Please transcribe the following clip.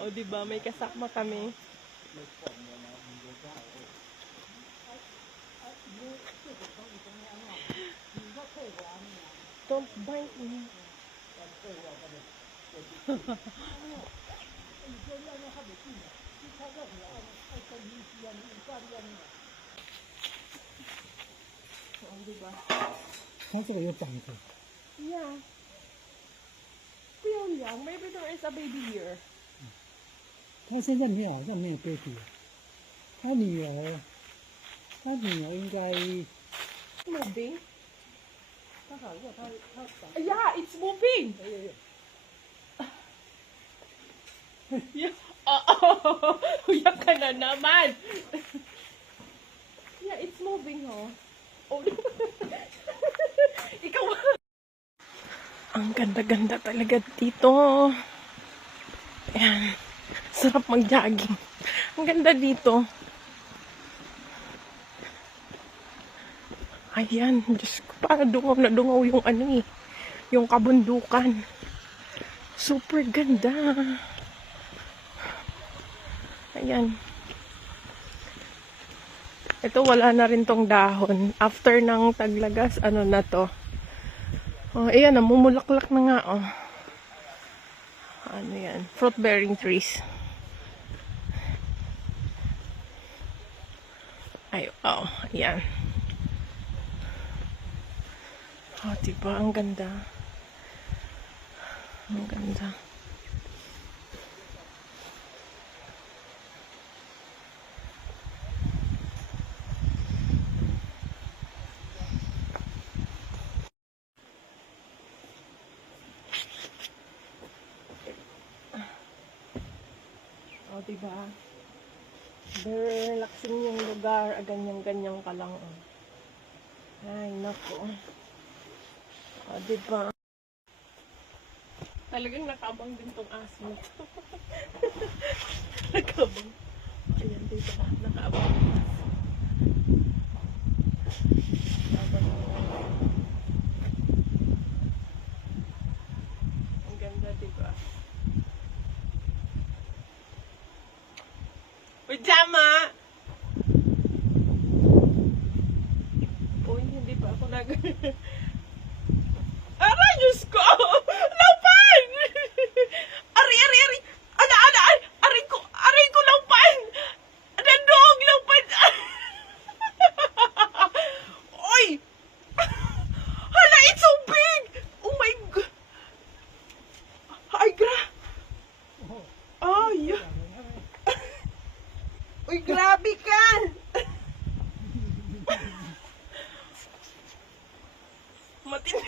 O, diba? May kasama kami. Don't bite me. O, diba? 它这个有长着， Yeah. Still young. Maybe there is a baby here. 它现在没有，好像没有 baby。他女儿应该 Moving. 他好像他 Yeah, it's moving. Yeah. Oh, huyak ka na naman. Yeah, it's moving, oh. Oh. Ikaw. Ang ganda-ganda talaga dito. Ayan. Sarap mag-jogging. Ang ganda dito. Ayan. Diyos ko, parang dungaw na dungaw yung ano eh. Yung kabundukan. Super ganda. Ayan. Ito, wala na rin tong dahon. After ng taglagas, ano na to. Oh, ayan, namumulaklak na nga, oh. Ano yan? Fruit-bearing trees. Ay, oh, ayan. Oh, diba? Ang ganda. Ang ganda. Oh, diba? Very relaxing yung lugar. Ganyan-ganyan ka lang. Oh. Ay, naku. Oh, diba? Talagang nakabang din tong aso. Nakabang. Ayan, diba? Nakabang yung aso. Nakabang yung aso. Ang ganda, diba? Pajama! Uy, hindi pa ako nag... Aray, Diyos ko! Lapan! Ari! Aray ko lapan! Nandog lapan! Uy! Hala, it's so big! Oh my God! Ay, oh, yeah. Uy, grabe ka! Matindi.